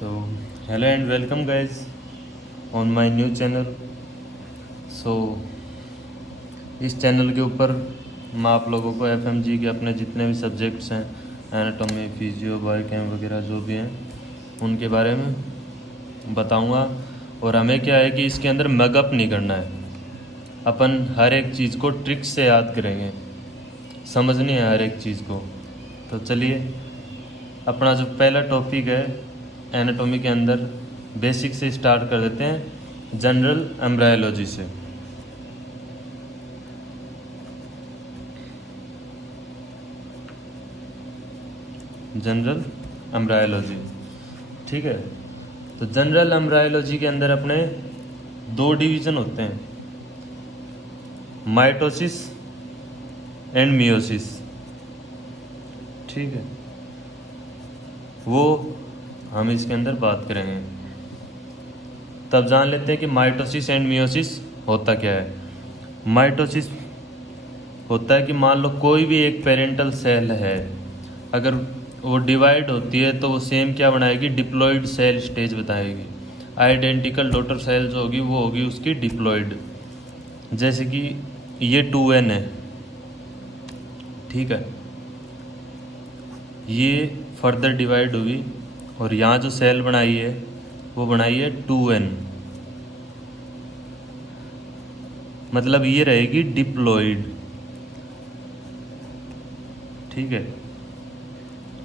तो hello and welcome guys on my new channel. So इस channel के ऊपर मैं आप लोगों को एफएमजी के अपने जितने भी सब्जेक्ट्स हैं, एनाटॉमी, फिजियो, बायोकेम वगैरह जो भी हैं, उनके बारे में बताऊंगा। और हमें क्या है कि इसके अंदर मगअप नहीं करना है, अपन हर एक चीज़ को ट्रिक से याद करेंगे, समझनी है हर एक चीज़ को। तो चलिए, अपना जो पहला टॉपिक है एनाटॉमी के अंदर बेसिक से स्टार्ट कर देते हैं, जनरल एम्ब्रायोलॉजी से। जनरल एम्ब्रायोलॉजी, ठीक है। तो जनरल एम्ब्रायोलॉजी के अंदर अपने दो डिवीज़न होते हैं, माइटोसिस एंड मियोसिस, ठीक है। वो हम इसके अंदर बात करेंगे। तब जान लेते हैं कि माइटोसिस एंड मियोसिस होता क्या है। माइटोसिस होता है कि मान लो कोई भी एक पेरेंटल सेल है, अगर वो डिवाइड होती है तो वो सेम क्या बनाएगी, डिप्लॉइड सेल स्टेज बताएगी। आइडेंटिकल डॉटर सेल जो होगी वो होगी उसकी डिप्लॉइड। जैसे कि ये 2n है, ठीक है, ये फर्दर डिवाइड हुई और यहाँ जो सेल बनाई है वो बनाई है 2n, मतलब ये रहेगी डिप्लॉइड, ठीक है।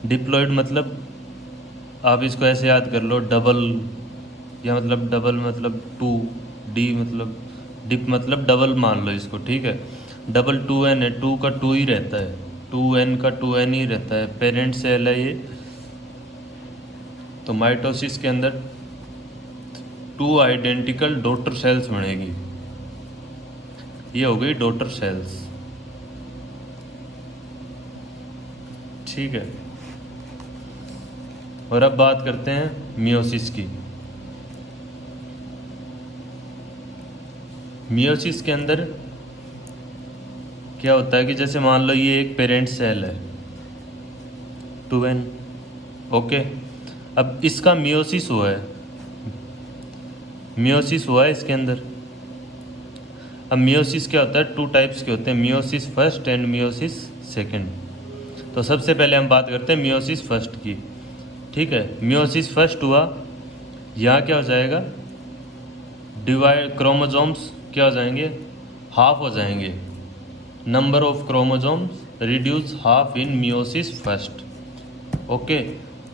डिप्लॉइड मतलब आप इसको ऐसे याद कर लो, डबल, या मतलब डबल मतलब 2, डी मतलब डिप मतलब डबल मान लो इसको, ठीक है। डबल 2n है, 2 का 2 ही रहता है, 2n का 2n ही रहता है, पेरेंट सेल है ये। तो माइटोसिस के अंदर 2 आइडेंटिकल डॉटर सेल्स बनेगी, ये हो गई डॉटर सेल्स, ठीक है। और अब बात करते हैं मियोसिस की। मियोसिस के अंदर क्या होता है कि जैसे मान लो ये एक पेरेंट सेल है 2n, ओके। अब इसका मियोसिस हुआ है, मियोसिस हुआ है इसके अंदर। अब मियोसिस क्या होता है, 2 टाइप्स के होते हैं, meiosis first and meiosis second. तो सबसे पहले हम बात करते हैं मियोसिस फर्स्ट की, ठीक है। मियोसिस फर्स्ट हुआ, यहाँ क्या हो जाएगा, डिवाइड क्रोमोसोम्स क्या हो जाएंगे, हाफ हो जाएंगे। Number of chromosomes reduce half in meiosis first, okay.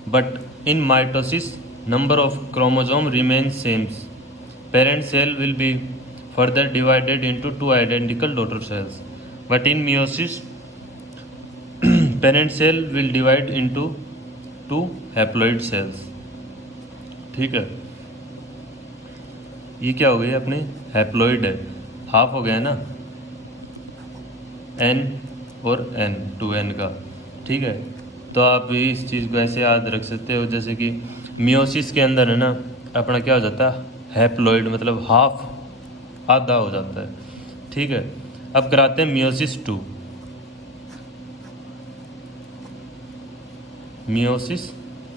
But in mitosis number of chromosome remain same. Parent cell will be further divided into 2 identical daughter cells. But in meiosis, parent cell will divide into 2 haploid cells, ठीक है। ये क्या हो गई अपनी haploid है, half हो गया ना, n और n 2n का, ठीक है। तो आप इस चीज़ को ऐसे याद रख सकते हो, जैसे कि मियोसिस के अंदर है ना अपना क्या हो जाता है, हैप्लॉइड मतलब हाफ, आधा हो जाता है, ठीक है। अब कराते हैं meiosis 2। Meiosis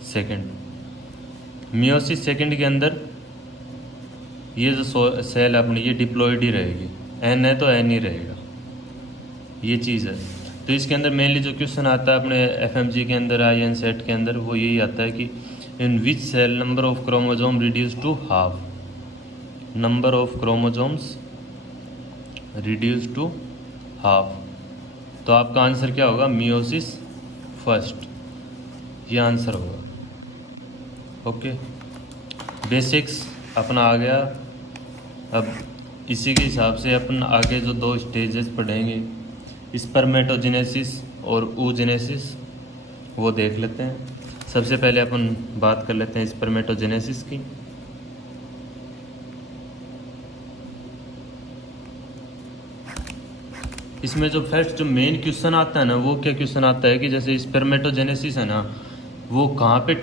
second, meiosis second के अंदर ये जो सेल अपनी ये डिप्लॉइड ही रहेगी, एन है तो एन ही रहेगा, ये चीज़ है। तो इसके अंदर मेनली जो क्वेश्चन आता है अपने एफएमजी के अंदर, आईएन सेट के अंदर, वो यही आता है कि in which cell number of chromosome reduce to half, number of chromosomes reduce to half. तो आपका आंसर क्या होगा, मियोसिस फर्स्ट, ये आंसर होगा, ओके। बेसिक्स अपना आ गया। अब इसी के हिसाब से अपन आगे जो 2 स्टेजेस पढ़ेंगे, स्पर्मेटोजेनेसिस और oogenesis, वो देख लेते हैं। सबसे पहले अपन बात कर लेते हैं स्पर्मेटोजेनेसिस की। इसमें जो फर्स्ट जो मेन क्वेश्चन आता है ना, वो क्या क्वेश्चन आता है कि जैसे स्पर्मेटोजेनेसिस है ना, वो कहाँ पे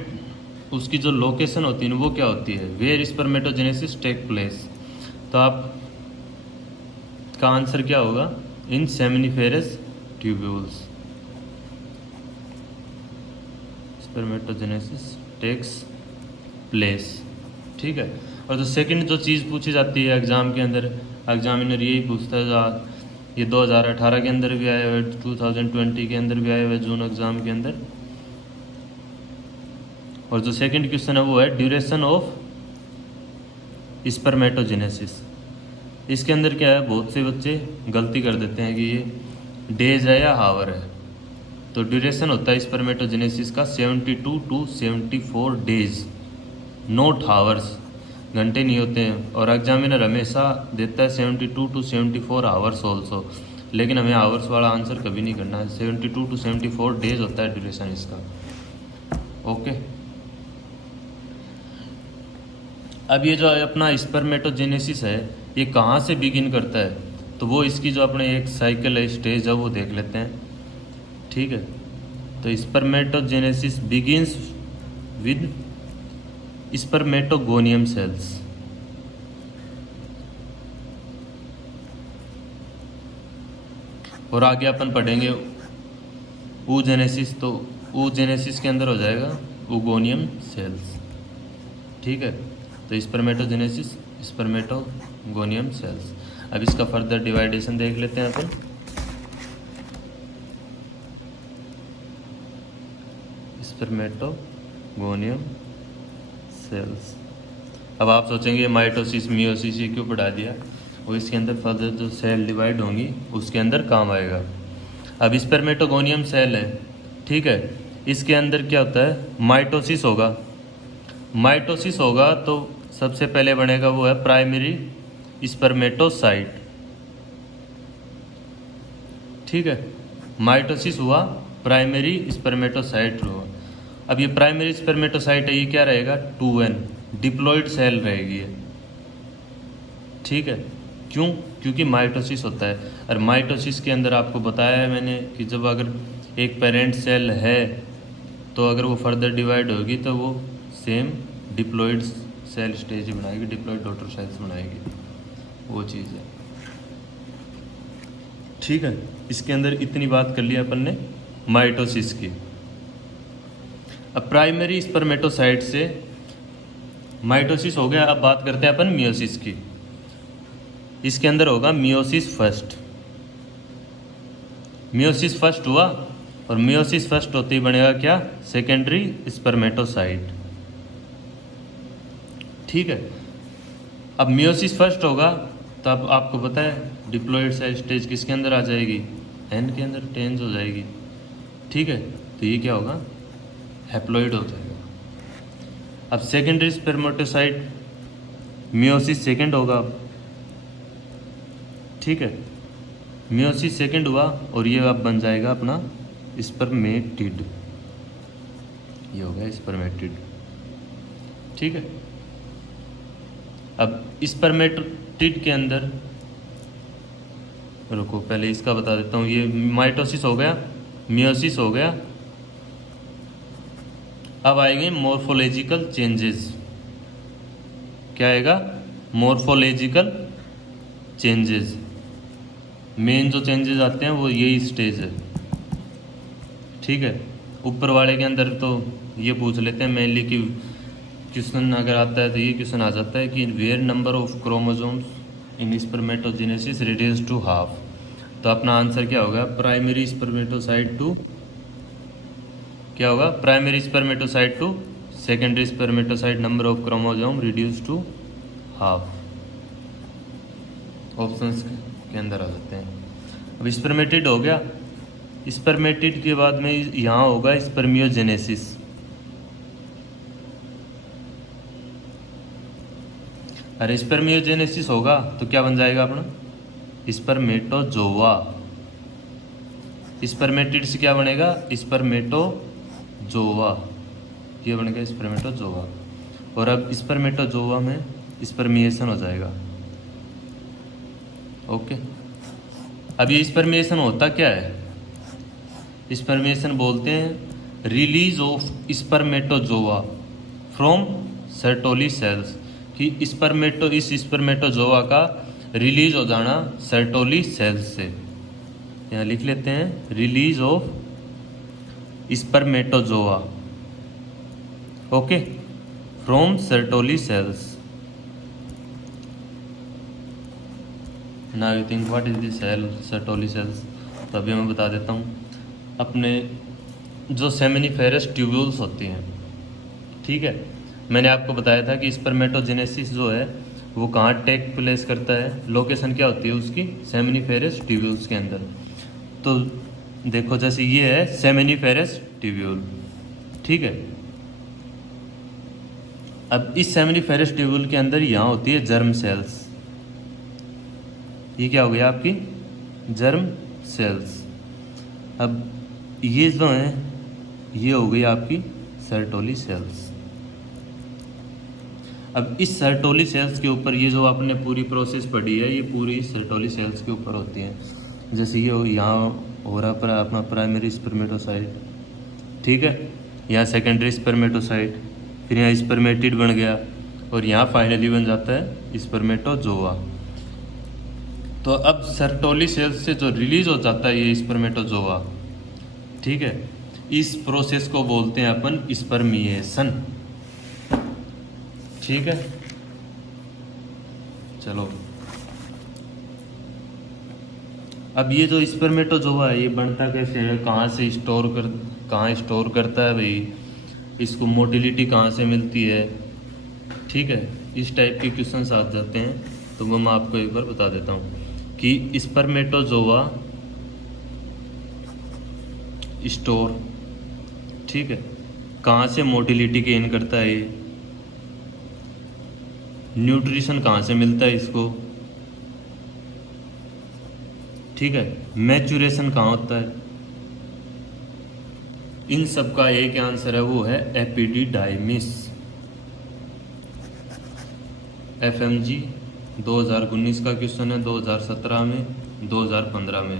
उसकी जो लोकेशन होती है ना, वो क्या होती है, वेयर स्पर्मेटोजेनेसिस टेक प्लेस। तो आप का आंसर क्या होगा, in seminiferous tubules, spermatogenesis takes place. ठीक है। और जो सेकंड जो चीज़ पूछी जाती है एग्ज़ाम के अंदर, एग्जामिनर यही पूछता है, ये 2018 के अंदर भी आया हुआ है, 2020 के अंदर भी आया हुआ है, जून एग्ज़ाम के अंदर। और जो सेकंड क्वेश्चन है वो है ड्यूरेशन ऑफ स्पर्मेटोजेनेसिस। इसके अंदर क्या है, बहुत से बच्चे गलती कर देते हैं कि ये डेज है या हावर है। तो ड्यूरेशन होता है स्पर्मेटोजेनेसिस का 72 to 74 डेज, नॉट हावर्स, घंटे नहीं होते हैं। और एग्जामिनर हमेशा देता है 72 to 74 आवर्स ऑल्सो, लेकिन हमें आवर्स वाला आंसर कभी नहीं करना है। 72 to 74 डेज होता है ड्यूरेशन इसका। ओके। अब ये जो अपना स्पर्मेटोजेनेसिस है ये कहाँ से बिगिन करता है, तो वो इसकी जो अपने एक साइकिल है, स्टेज है, वो देख लेते हैं। ठीक है। तो spermatogenesis begins with spermatogonium cells. और आगे अपन पढ़ेंगे oogenesis, तो oogenesis के अंदर हो जाएगा oogoनियम सेल्स। ठीक है। तो स्पर्मेटोजेनेसिस, स्पर्मेटोगोनियम सेल्स। अब इसका फर्दर डिवाइडेशन देख लेते हैं अपन। Spermatogonium sales. अब आप सोचेंगे माइटोसिस मियोसिस ये क्यों पढ़ा दिया, वो इसके अंदर फर्दर जो सेल डिवाइड होंगी उसके अंदर काम आएगा। अब स्पर्मेटोगोनियम सेल है, ठीक है, इसके अंदर क्या होता है, माइटोसिस होगा। माइटोसिस होगा तो सबसे पहले बनेगा वो है प्राइमरी स्पर्मेटोसाइट। ठीक है। माइटोसिस हुआ, प्राइमरी स्पर्मेटोसाइट हुआ। अब ये प्राइमरी स्पर्मेटोसाइट है, ये क्या रहेगा, 2n डिप्लॉइड सेल रहेगी ये। ठीक है। क्यों, क्योंकि माइटोसिस होता है। और माइटोसिस के अंदर आपको बताया है मैंने कि जब अगर एक पेरेंट सेल है तो अगर वो फर्दर डिवाइड होगी तो वो सेम डिप्लॉइड सेल स्टेज ही बनाएगी, डिप्लॉइड डॉटर सेल्स बनाएगी, वो चीज़ है। ठीक है। इसके अंदर इतनी बात कर लिया अपन ने माइटोसिस की। अब प्राइमरी स्पर्मेटोसाइट से माइटोसिस हो गया, अब बात करते हैं अपन मियोसिस की। इसके अंदर होगा मियोसिस फर्स्ट। मियोसिस फर्स्ट हुआ और मियोसिस फर्स्ट होते ही बनेगा क्या, सेकेंडरी स्पर्मेटोसाइट। ठीक है। अब मियोसिस फर्स्ट होगा तब आपको पता है डिप्लॉइड सेल स्टेज किसके अंदर आ जाएगी, एन के अंदर, टेंस हो जाएगी। ठीक है। तो ये क्या होगा, हैप्लॉइड हो जाएगा। अब सेकेंडरी स्पर्मेटोसाइट मियोसिस सेकेंड होगा अब। ठीक है। मियोसिस सेकेंड हुआ और ये अब बन जाएगा अपना स्पर्मेटिड, ये हो गया स्पर्मेटिड। ठीक है। अब स्पर्मेटिड के अंदर, रुको पहले इसका बता देता हूँ, ये माइटोसिस हो गया, मियोसिस हो गया। अब आएंगे मॉर्फोलॉजिकल चेंजेस। क्या आएगा, मॉर्फोलॉजिकल चेंजेस। मेन जो चेंजेस आते हैं वो यही स्टेज है। ठीक है। ऊपर वाले के अंदर तो ये पूछ लेते हैं मेनली कि क्वेश्चन अगर आता है तो ये क्वेश्चन आ जाता है कि where number of chromosomes in spermatogenesis reduce to half. तो अपना आंसर क्या होगा, प्राइमरी स्पर्मेटोसाइट टू, क्या होगा, primary spermatocyte to secondary spermatocyte number of chromosome reduce to half. Options के अंदर आ जाते हैं। अब स्पर्मेटिड हो गया, स्पर्मेटिड के बाद में यहाँ होगा स्पर्मियोजेनेसिस। अरे स्पर्मियोजेनेसिस होगा तो क्या बन जाएगा अपना, स्पर्मेटोजोआ। स्पर्मेटिड से क्या बनेगा, स्पर्मेटोजोआ, ये बनेगा स्पर्मेटोजोआ। और अब स्पर्मेटोजोआ में स्पर्मिएशन हो जाएगा। ओके। अब ये स्पर्मिएशन होता क्या है, स्पर्मिएशन बोलते हैं release of spermatozoa from Sertoli sales, कि इस स्पर्मेटोजोआ का रिलीज हो जाना सर्टोली सेल्स से। यहाँ लिख लेते हैं release of spermatozoa, okay, from Sertoli cells. Now you think what is the cell Sertoli cells. तो अभी मैं बता देता हूँ। अपने जो सेमिनिफेरस ट्यूब्यूल्स होती हैं, ठीक है, मैंने आपको बताया था कि स्पर्मेटोजेनेसिस जो है वो कहाँ टेक प्लेस करता है, लोकेशन क्या होती है उसकी, सेमिनिफेरस ट्यूब्यूल्स के अंदर। तो देखो जैसे ये है सेमिनिफेरस ट्यूब्यूल, ठीक है। अब इस सेमिनिफेरस ट्यूब्यूल के अंदर यहाँ होती है जर्म सेल्स। ये क्या हो गया आपकी जर्म सेल्स। अब ये जो है ये हो गई आपकी सर्टोली सेल्स। अब इस सर्टोली सेल्स के ऊपर ये जो आपने पूरी प्रोसेस पढ़ी है ये पूरी सर्टोली सेल्स के ऊपर होती है। जैसे ये यहाँ हो रहा पर अपना प्राइमरी स्पर्मेटोसाइट, ठीक है, यहाँ सेकेंडरी स्पर्मेटोसाइट, फिर यहाँ स्पर्मेटिड बन गया और यहाँ फाइनली बन जाता है स्पर्मेटोजोआ। तो अब सर्टोली सेल्स से जो रिलीज हो जाता है ये स्पर्मेटोजोआ, ठीक है, इस प्रोसेस को बोलते हैं अपन स्पर्मिएशन, ठीक है। चलो अब ये जो स्पर्मेटोजोआ है ये बनता कैसे है, कहाँ स्टोर करता है भाई, इसको मोटिलिटी कहाँ से मिलती है, ठीक है। इस टाइप के क्वेश्चंस आ जाते हैं तो वो मैं आपको एक बार बता देता हूँ कि स्पर्मेटोजोआ स्टोर, ठीक है, कहाँ से मोटिलिटी गेन करता है, न्यूट्रिशन कहाँ से मिलता है इसको, ठीक है, मैच्यूरेशन कहाँ होता है, इन सब का एक आंसर है वो है एपिडिडाइमिस। एफएमजी 2019 का क्वेश्चन है, 2017 में, 2015 में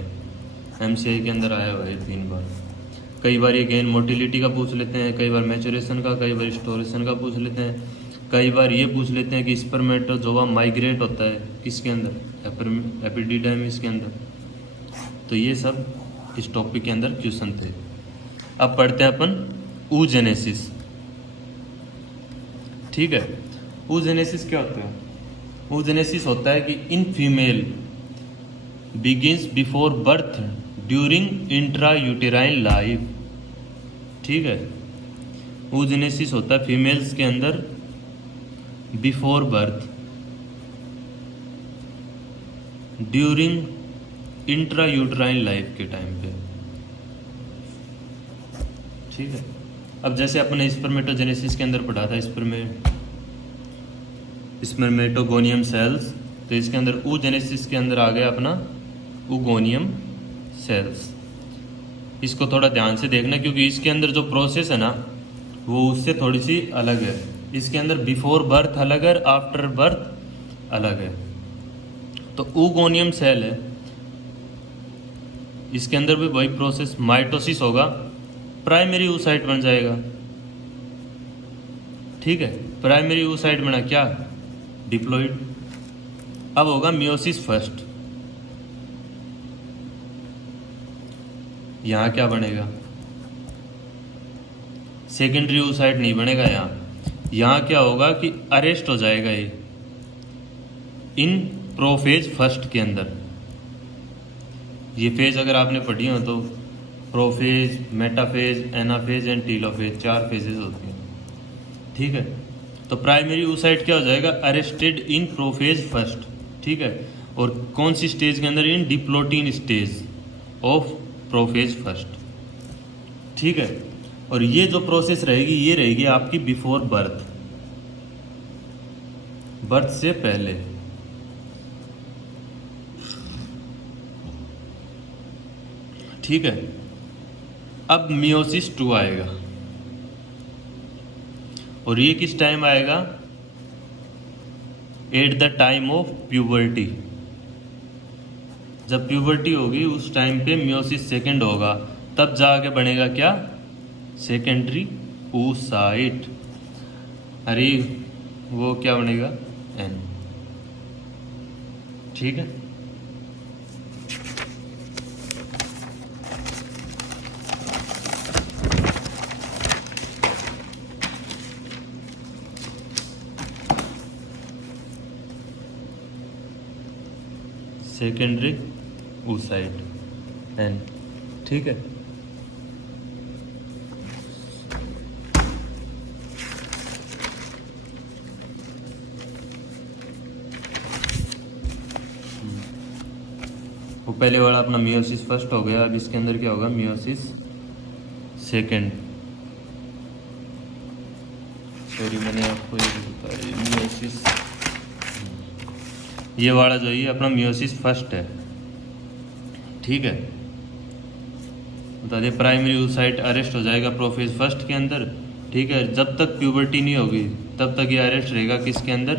एमसीआई के अंदर आया हुआ है 3 बार। कई बार ये गेन मोटिलिटी का पूछ लेते हैं, कई बार मैच्योरेशन का, कई बार स्टोरेशन का पूछ लेते हैं, कई बार ये पूछ लेते हैं कि स्पर्मेटोजोआ माइग्रेट होता है किसके अंदर, एपिडिडाइमिस के अंदर। तो ये सब इस टॉपिक के अंदर क्वेश्चन थे। अब पढ़ते हैं अपन oogenesis, ठीक है। oogenesis क्या होता है, oogenesis होता है कि in female begins before birth during intra uterine life, ठीक है। oogenesis होता है फीमेल्स के अंदर before birth during intra uterine life के टाइम पे, ठीक है। अब जैसे अपने स्पर्मेटोजेनेसिस के अंदर पढ़ा था स्पर्मेटोगोनियम सेल्स, तो इसके अंदर oogenesis के अंदर आ गया अपना oogoनियम सेल्स। इसको थोड़ा ध्यान से देखना क्योंकि इसके अंदर जो प्रोसेस है ना वो उससे थोड़ी सी अलग है। इसके अंदर बिफोर बर्थ अलग है, आफ्टर बर्थ अलग है। तो oogoनियम सेल है, इसके अंदर भी वही प्रोसेस, माइटोसिस होगा, प्राइमरी oocyte बन जाएगा, ठीक है। प्राइमरी oocyte बना क्या, डिप्लॉइड। अब होगा मियोसिस फर्स्ट, यहाँ क्या बनेगा, सेकेंडरी oocyte नहीं बनेगा। यहाँ क्या होगा कि अरेस्ट हो जाएगा ये इन प्रोफेज फर्स्ट के अंदर। ये फेज अगर आपने पढ़ी हो तो prophase, metaphase, anaphase and telophase 4 phases होती हैं, ठीक है। तो प्राइमरी oocyte क्या हो जाएगा, अरेस्टेड इन प्रोफेज फर्स्ट, ठीक है। और कौन सी स्टेज के अंदर, in diplotene stage of prophase first, ठीक है। और ये जो प्रोसेस रहेगी ये रहेगी आपकी बिफोर बर्थ, बर्थ से पहले, ठीक है। अब मियोसिस 2 आएगा और ये किस टाइम आएगा, eight the time of puberty. जब प्यूबर्टी होगी उस टाइम पे मियोसिस सेकंड होगा, तब जाके बनेगा क्या, सेकेंडरी oocyte। अरे वो क्या बनेगा, एन, ठीक है। सेकेंडरी oocyte एन, ठीक है। वो पहले वाला अपना मियोसिस फर्स्ट हो गया, अब इसके अंदर क्या होगा, मियोसिस सेकेंड। सॉरी मैंने आपको ये बताया, मियोसिस, ये वाला जो है अपना मियोसिस फर्स्ट है, ठीक है। बता दिए प्राइमरी oocyte अरेस्ट हो जाएगा प्रोफेज फर्स्ट के अंदर, ठीक है। जब तक प्यूबर्टी नहीं होगी तब तक ये अरेस्ट रहेगा किसके अंदर,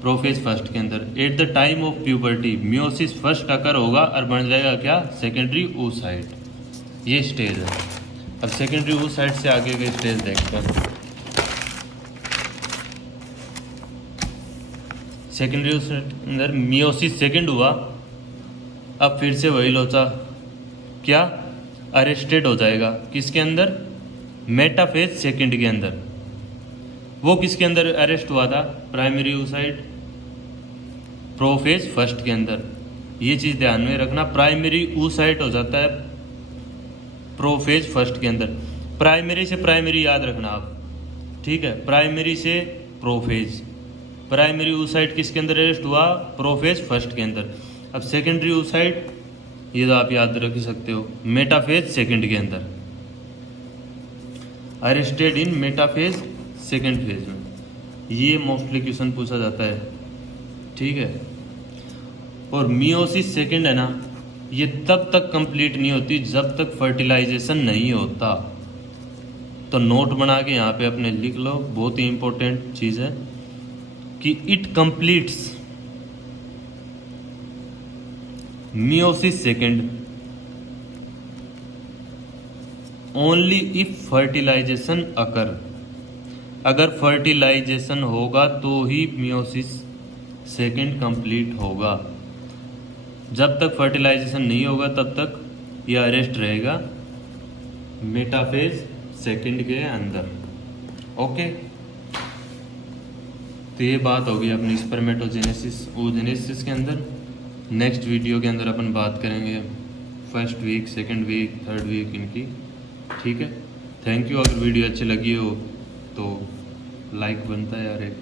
प्रोफेज फर्स्ट के अंदर। At the time of puberty meiosis first occur होगा और बन जाएगा क्या, सेकेंडरी oocyte। ये स्टेज है। अब सेकेंडरी oocyte से आगे के स्टेज देखते हैं। सेकेंडरी oocyte के अंदर मियोसिस सेकेंड हुआ, अब फिर से वही लोचा क्या, अरेस्टेड हो जाएगा किसके अंदर, मेटाफेज सेकेंड के अंदर। वो किसके अंदर अरेस्ट हुआ था, प्राइमरी oocyte प्रोफेज फर्स्ट के अंदर। ये चीज़ ध्यान में रखना, प्राइमरी oocyte हो जाता है प्रोफेज फर्स्ट के अंदर। प्राइमरी से प्राइमरी याद रखना आप, ठीक है, प्राइमरी से प्रोफेज। प्राइमरी oocyte किसके अंदर अरेस्ट हुआ, प्रोफेज फर्स्ट के अंदर। अब सेकेंडरी oocyte ये तो आप याद रख सकते हो, मेटाफेज सेकेंड के अंदर, arrested in metaphase second phase में। ये मोस्टली क्वेश्चन पूछा जाता है, ठीक है। और मियोसिस सेकेंड है ना, ये तब तक कंप्लीट नहीं होती जब तक फर्टिलाइजेशन नहीं होता। तो नोट बना के यहाँ पे अपने लिख लो, बहुत ही इंपॉर्टेंट चीज़ है कि it completes meiosis second only if fertilization occur. अगर फर्टिलाइजेशन होगा तो ही मियोसिस सेकेंड कंप्लीट होगा। जब तक फर्टिलाइजेशन नहीं होगा तब तक यह अरेस्ट रहेगा मेटाफेज सेकेंड के अंदर, ओके। तो ये बात होगी अपनी स्पर्मेटोजेनेसिस oogenesis के अंदर। नेक्स्ट वीडियो के अंदर अपन बात करेंगे first week, second week, third week इनकी, ठीक है। Thank you. अगर वीडियो अच्छी लगी हो तो लाइक बनता है यार एक।